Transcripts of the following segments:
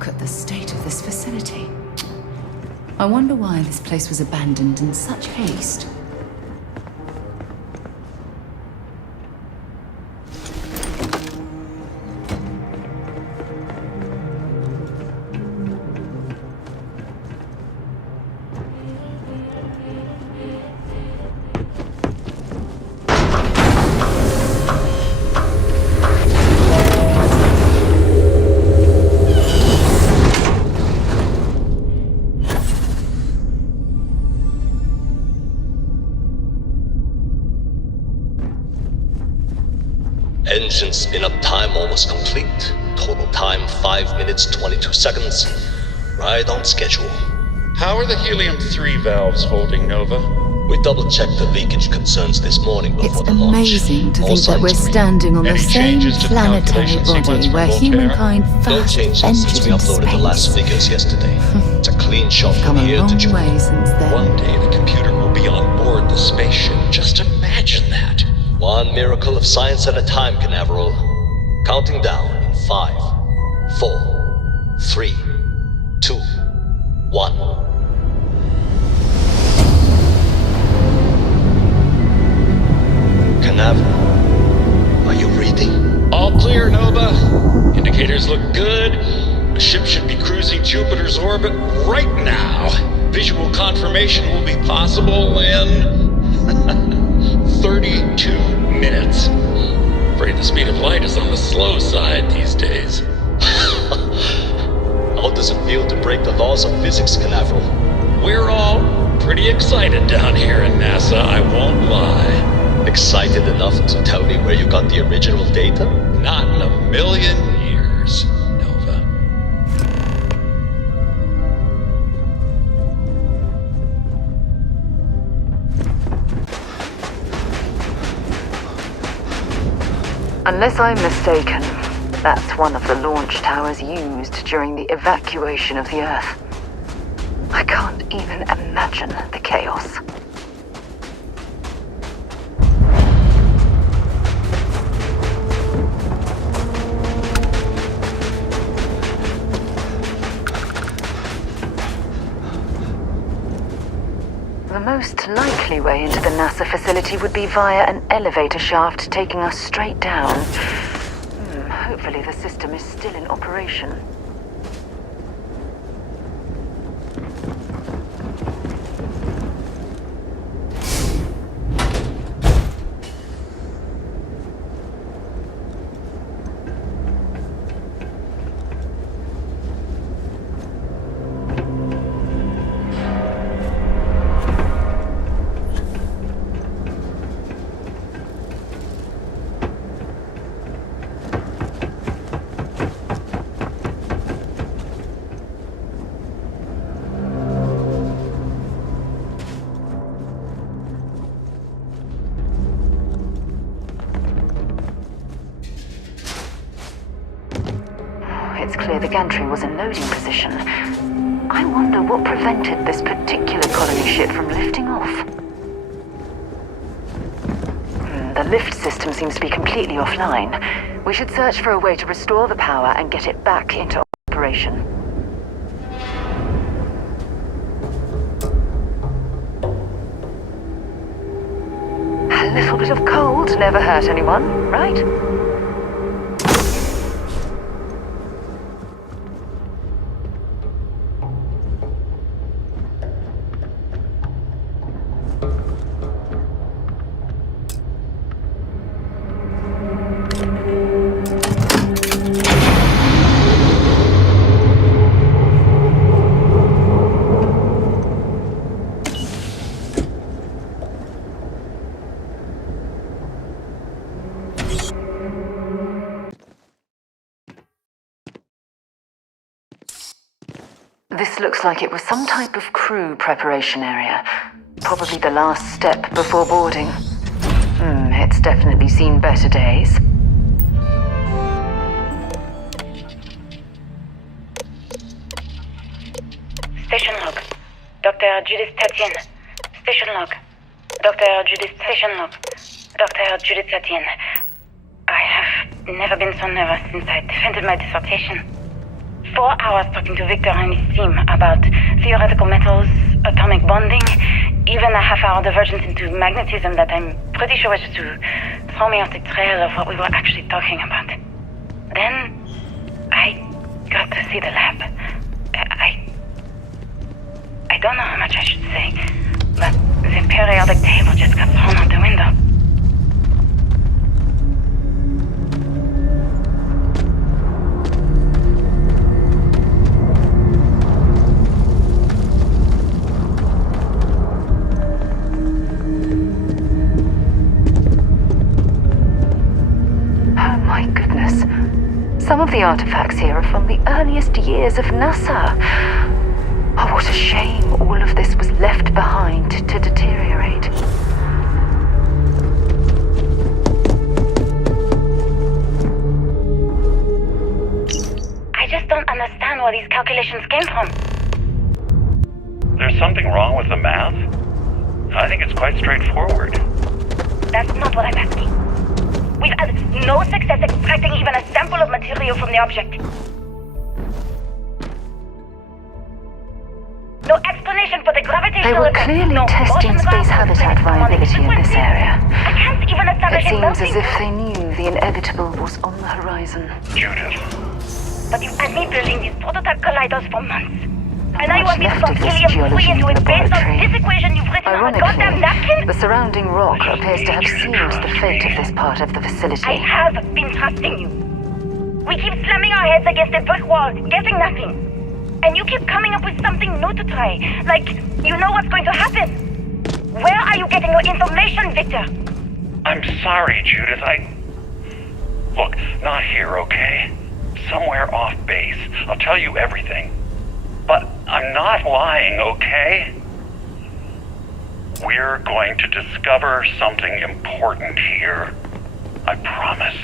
Look at the state of this facility. I wonder why this place was abandoned in such haste. Engine spin-up time almost complete. Total time 5 minutes 22 seconds. Right on schedule. How are the helium-3 valves holding, Nova? We double-checked the leakage concerns this morning before the launch. It's amazing to All think that we're signs green. standing on the Any same changes to the planetary calculation sequence body for where Voltaire? humankind No first changes since ventured we into uploaded the last space. figures yesterday. It's a clean shot Come from a here to long Jupiter. way since then. One day the computer will be on board the spaceship. Just imagine that. One miracle of science at a time, Canaveral. Counting down in 5, 4, 3, 2, 1. Canaveral, are you reading? All clear, Nova. Indicators look good. The ship should be cruising Jupiter's orbit right now. Visual confirmation will be possible in 32 minutes. Afraid the speed of light is on the slow side these days. How does it feel to break the laws of physics, Canaveral? We're all pretty excited down here in NASA, I won't lie. Excited enough to tell me where you got the original data? Not in a million years, Nova. Unless I'm mistaken, that's one of the launch towers used during the evacuation of the Earth. I can't even imagine the chaos. The most likely way into the NASA facility would be via an elevator shaft taking us straight down. Hopefully the system is still in operation. It's clear the gantry was in loading position. I wonder what prevented this particular colony ship from lifting off. The lift system seems to be completely offline. We should search for a way to restore the power and get it back into operation. A little bit of cold never hurt anyone, right? This looks like it was some type of crew preparation area. Probably the last step before boarding. It's definitely seen better days. Station log. Dr. Judith Tatian. Station log. Dr. Judith Station log. Dr. Judith Tatian. I have never been so nervous since I defended my dissertation. 4 hours talking to Victor and his team about theoretical metals, atomic bonding, even a half-hour divergence into magnetism that I'm pretty sure was just to throw me off the trail of what we were actually talking about. Then I got to see the lab. I don't know how much I should say, but the periodic table just got thrown out the window. Oh my goodness. Some of the artifacts here are from the earliest years of NASA. Oh, what a shame all of this was left behind to deteriorate. I just don't understand where these calculations came from. There's something wrong with the math? I think it's quite straightforward. That's not what I'm asking. We've had no success extracting even a sample of material from the object. No explanation for the gravitational They were effect. clearly No testing motion space graph, habitat harmonic viability in this frequency. area. I can't even It establish a seems melting as if point. they knew the inevitable was on the horizon. Judith, But you've had me building these prototype colliders for months. And now you Much want me to left talk of this helium-3 geology into it based on laboratory. this equation you've written on a Ironically, goddamn napkin? the surrounding rock appears to have sealed the fate of this part of the I facility. have been trusting you. We keep slamming our heads against a brick wall, getting nothing. And you keep coming up with something new to try. Like, you know what's going to happen. Where are you getting your information, Victor? I'm sorry, Judith. Look, not here, okay? Somewhere off base. I'll tell you everything. But I'm not lying, okay? We're going to discover something important here. I promise.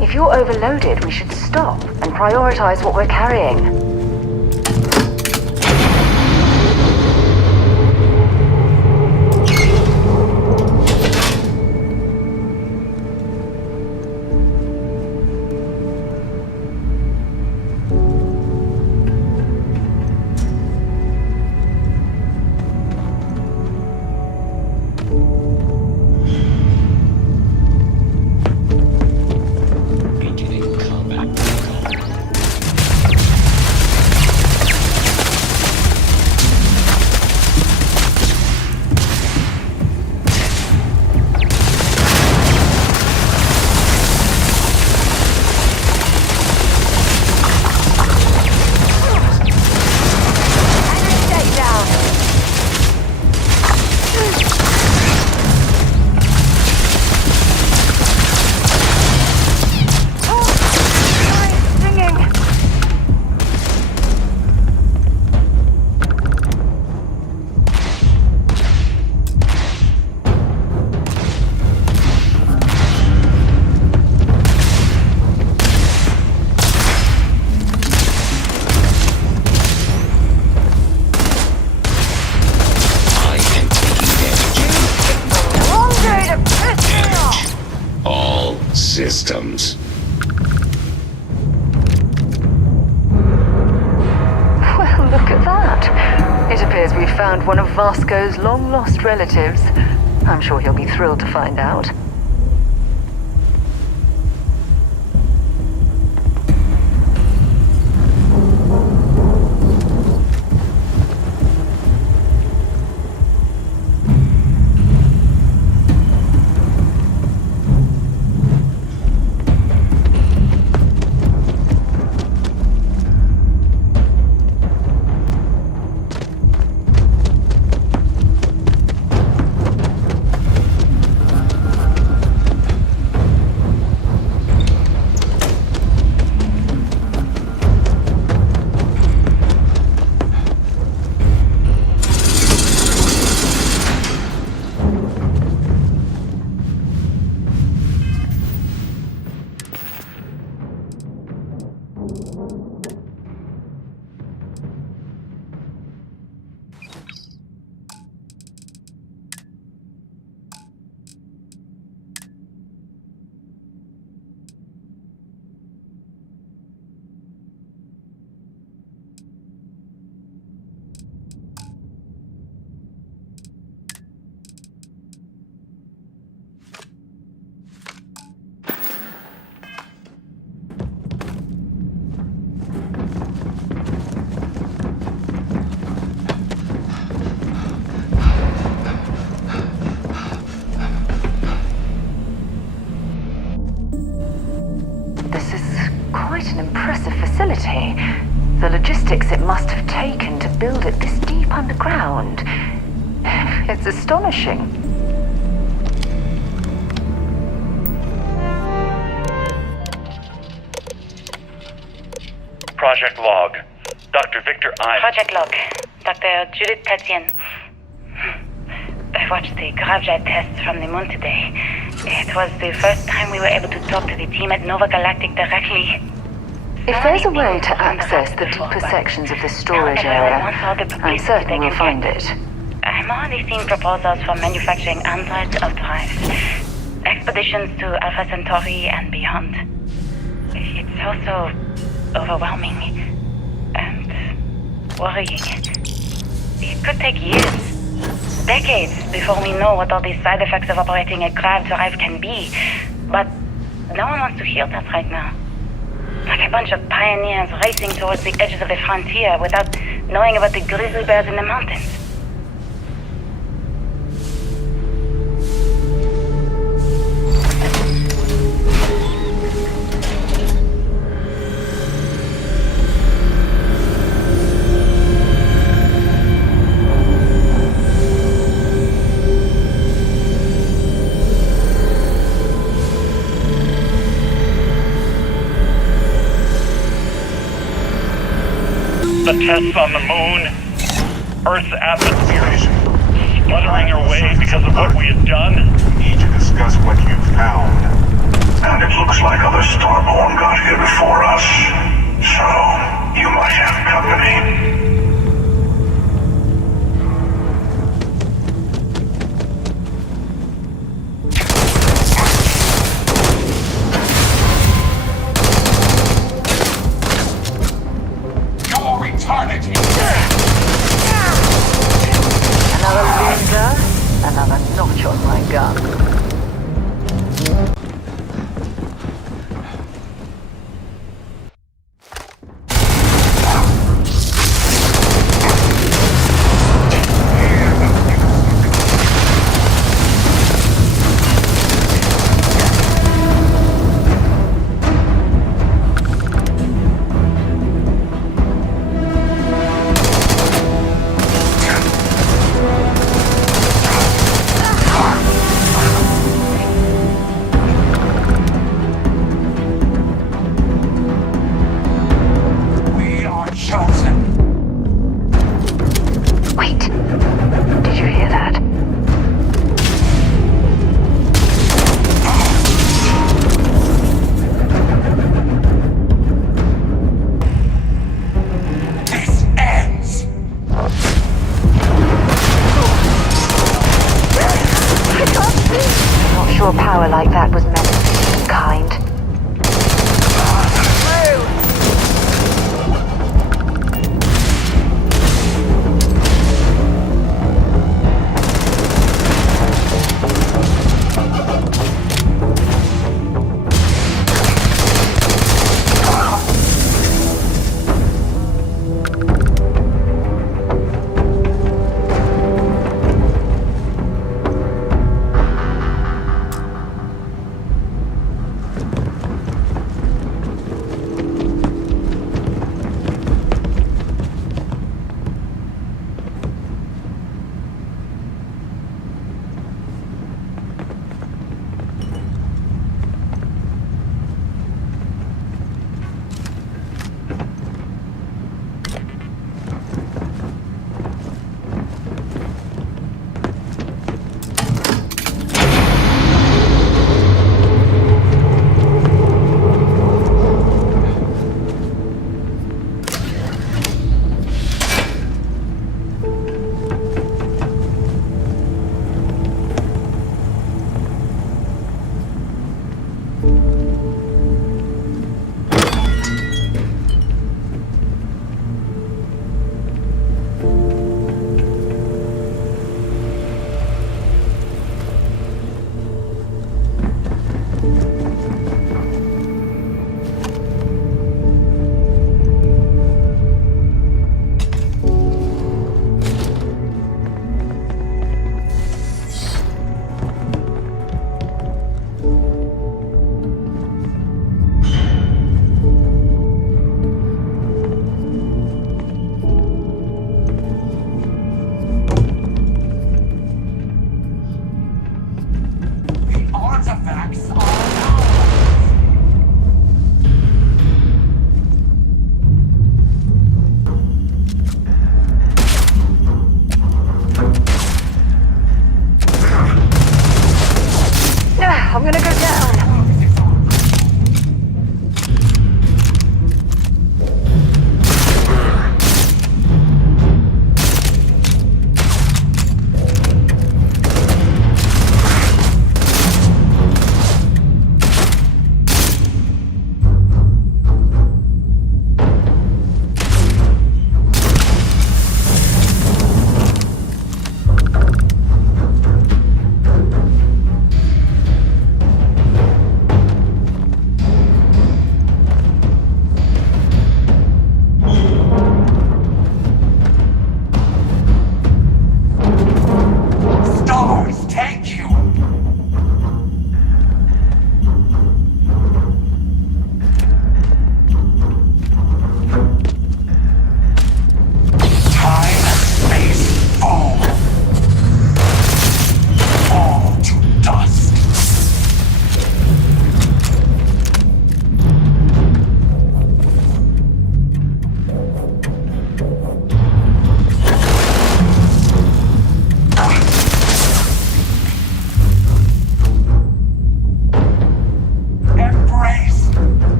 If you're overloaded, we should stop and prioritize what we're carrying. Beginning combat protocol. systems. Well, look at that. It appears we've found one of Vasco's long-lost relatives. I'm sure he'll be thrilled to find out. an impressive facility. The logistics it must have taken to build it this deep underground. It's astonishing. Project log. Dr. Victor I. Project log. Dr. Judith Tatian. I watched the gravjet tests from the moon today. It was the first time we were able to talk to the team at Nova Galactic directly. If there's a way to access the deeper sections of the storage area, I'm certain we'll find it. I'm already seeing proposals for manufacturing androids of drives. Expeditions to Alpha Centauri and beyond. It's also overwhelming and worrying. It could take years, decades, before we know what all these side effects of operating a grav drive can be. But no one wants to hear that right now. Like a bunch of pioneers racing towards the edges of the frontier without knowing about the grizzly bears in the mountains. The tests on the moon, Earth's atmosphere sputtering away because of what we had done. We need to discuss what you found. And it looks like other Starborn got here before us. So, you might have company. Another loser, another notch on my gun.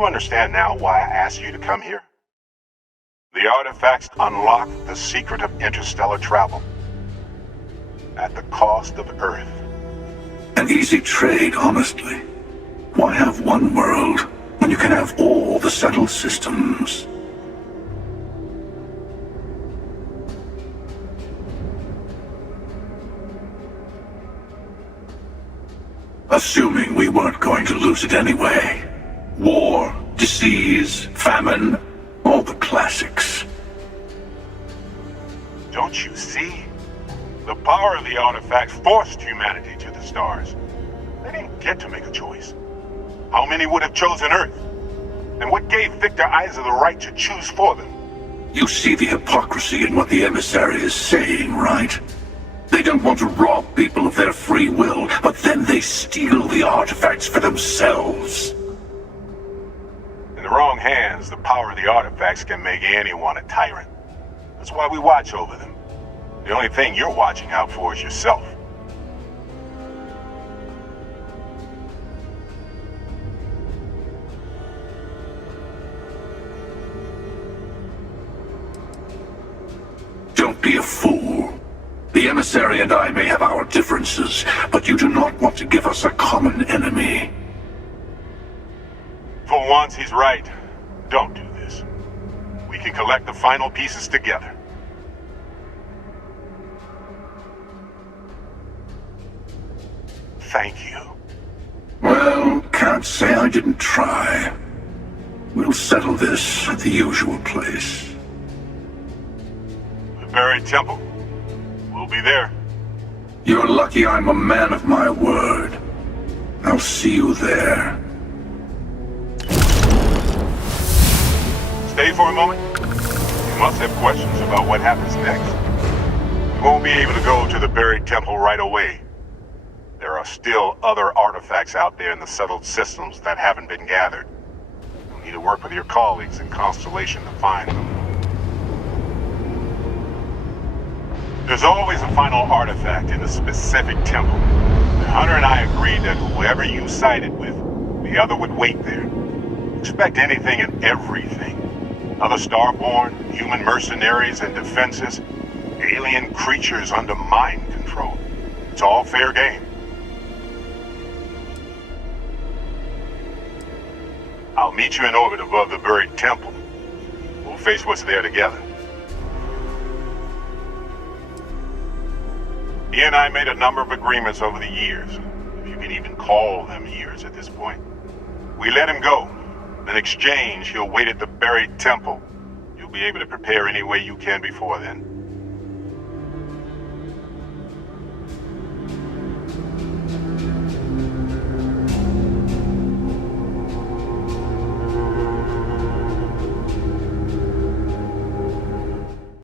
you understand now why I asked you to come here? The artifacts unlock the secret of interstellar travel. At the cost of Earth. An easy trade, honestly. Why have one world when you can have all the settled systems? Assuming we weren't going to lose it anyway. War, disease, famine, all the classics. Don't you see? The power of the artifacts forced humanity to the stars. They didn't get to make a choice. How many would have chosen Earth? And what gave Victor Isa the right to choose for them? You see the hypocrisy in what the emissary is saying, right? They don't want to rob people of their free will, but then they steal the artifacts for themselves. In the wrong hands, the power of the artifacts can make anyone a tyrant. That's why we watch over them. The only thing you're watching out for is yourself. Don't be a fool. The emissary and I may have our differences, but you do not want to give us a common enemy. For once, he's right. Don't do this. We can collect the final pieces together. Thank you. Well, can't say I didn't try. We'll settle this at the usual place. The buried temple. We'll be there. You're lucky I'm a man of my word. I'll see you there. Stay for a moment. You must have questions about what happens next. We won't be able to go to the buried temple right away. There are still other artifacts out there in the settled systems that haven't been gathered. You'll need to work with your colleagues in Constellation to find them. There's always a final artifact in a specific temple. Hunter and I agreed that whoever you sided with, the other would wait there. Expect anything and everything. Other Starborn, human mercenaries and defenses, alien creatures under mind control. It's all fair game. I'll meet you in orbit above the buried temple. We'll face what's there together. He and I made a number of agreements over the years, if you can even call them years at this point. We let him go. In exchange, he'll wait at the buried temple. You'll be able to prepare any way you can before then.